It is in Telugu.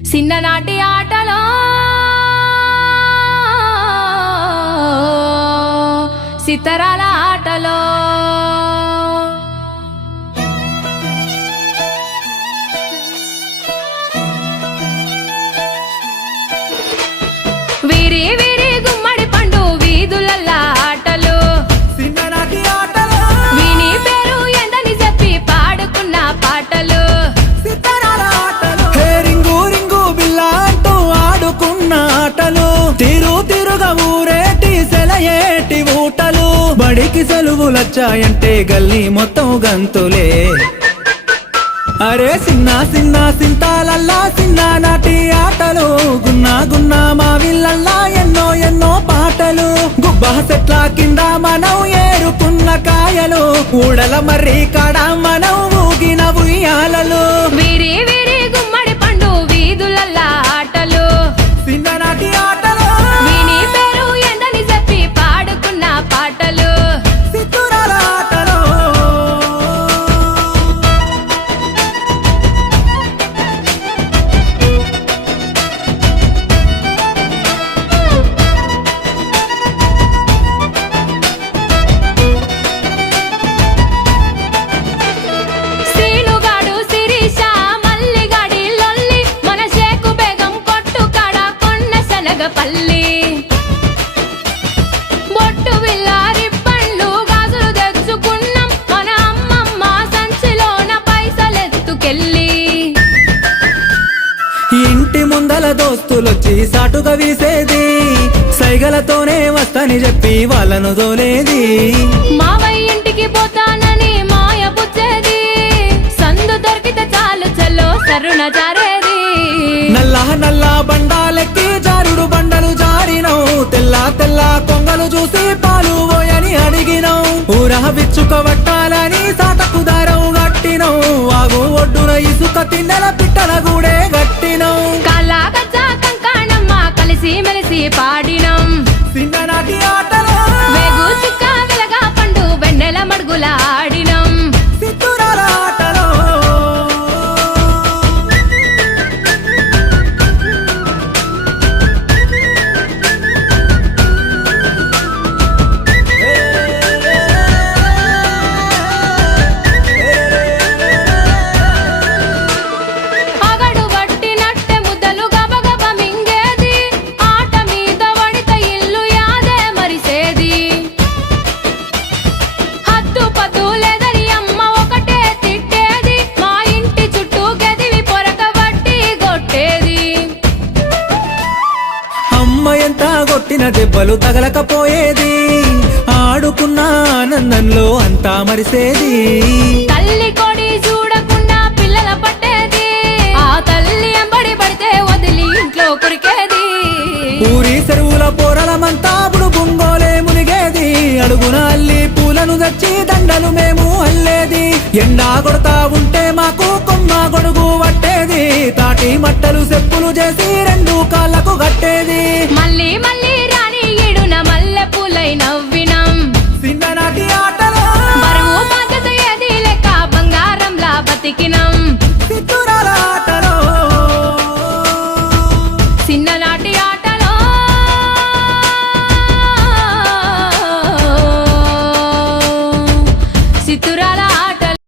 చిన్ననాటి ఆటలో సితరాల ఆటలో వీరి వీరి గుమ్మడి పండు వీధులల్ల ఆటలు చిన్ననాటి ఆటలో వీని పేరు ఎందని చెప్పి పాడుకున్న పాటలు సితారాల ఆటలు హే రింగు రింగు బిల్ల అంటూ ఆడుకున్న ఆటలు తిరుగా ఊరేటి సెలయేటి ఊటలు బడికి సెలవులొచ్చాయంటే గల్లీ మొత్తం గంతులే అరే చిన్న చిన్న సింతాలల్లా చిన్ననాటి ఆటలు గున్నా మా విల్లల్లా ఎన్నో పాటలు గుబ్బ చెట్ల కింద మనం ఏరుకున్న కాయలు ఊడల మర్రి కాడ మనం ఊగిన ఉయ్యాలలు వీరి వీరి గుమ్మడి పండు వీధులల్ల ఆటలు చిన్ననాటి ఆటలు వీని పేరు ఎందని చెప్పి పాడుకున్న పాటలు సితురాల ఆటలు సీనుగాడు శిరీష మల్లిగాడి లొల్లి మన షేకు బేగం కొట్టు కాడ కొన్న శనగపల్లి బొట్టు విల్లారి పండ్లు గాజులు తెచ్చుకున్నాం మన అమ్మమ్మ సంచిలోన పైసలెత్తుకెళ్ళి ఇంటి ముందల దోస్తులొచ్చి సాటుగా వీసేది సైగలతోనే వస్తని చెప్పి వాళ్ళను దోలేది మావయ్య ఇంటికి పోతానని మాయ పుచ్చేది సందు దొరికితే చాలు చల్లో సరుణ జారేది నల్ల బండాలెక్కి జారుడు బండలు జారినవు తెల్ల కొంగలు చూసి పాలు పోయని అడిగినవు ఊరహ విచ్చుకోవట్టాలని సాటకు దారం గట్టినవు వాగు ఒడ్డున ఇసుక తిన్నెల పిట్టల గూడే గట్టినవు కాలా గజ్జా కంకాణమ్మ కలిసి మెలిసి పాడినం చిన్ననాటి ఆటలు వేగు చుక్క వెలగా పండు వెన్నెల మడుగుల ఆడినం సితురాల ఆటలు అగడు వట్టినట్టె ముద్దలు గబగబ మింగేది ఆట మీద వడిత ఇల్లు యాదే మరిసేది హద్దు పద్దు లేదని అమ్మ ఒకటే తిట్టేది మా ఇంటి చుట్టూ గదివి పొరక వట్టి కొట్టేది అమ్మ ఎంత కొట్టిన దెబ్బలు తగలకపోయేది ఆడుకున్న ఆనందంలో అంతా మరిసేది తల్లి కొడి చూడకుండా పిల్లల పట్టేది ఆ తల్లి ఎంబడి పడితే వదిలి ఇంట్లో కురికేది ఊరి చెరువుల పోరలమంతా బుంగోలే మునిగేది అడుగున అల్లి పూలను తెచ్చి దండలు మేము అల్లేది ఎండా కొడతా ఉంటే మాకు కొమ్మ గొడుగు పట్టేది తాటి మట్టలు చెప్పులు చేసి రెండు కాళ్ళకు కట్టేది మళ్ళీ మళ్ళీ రాని ఈడున మల్లె పూలై నవ్వినం చిన్ననాటి ఆటలు బరువు బాధ్యత ఏది లెక్క బంగారంలా బతికినం సితురాల ఆటలు చిన్ననాటి ఆటలో సితురాల ఆటలో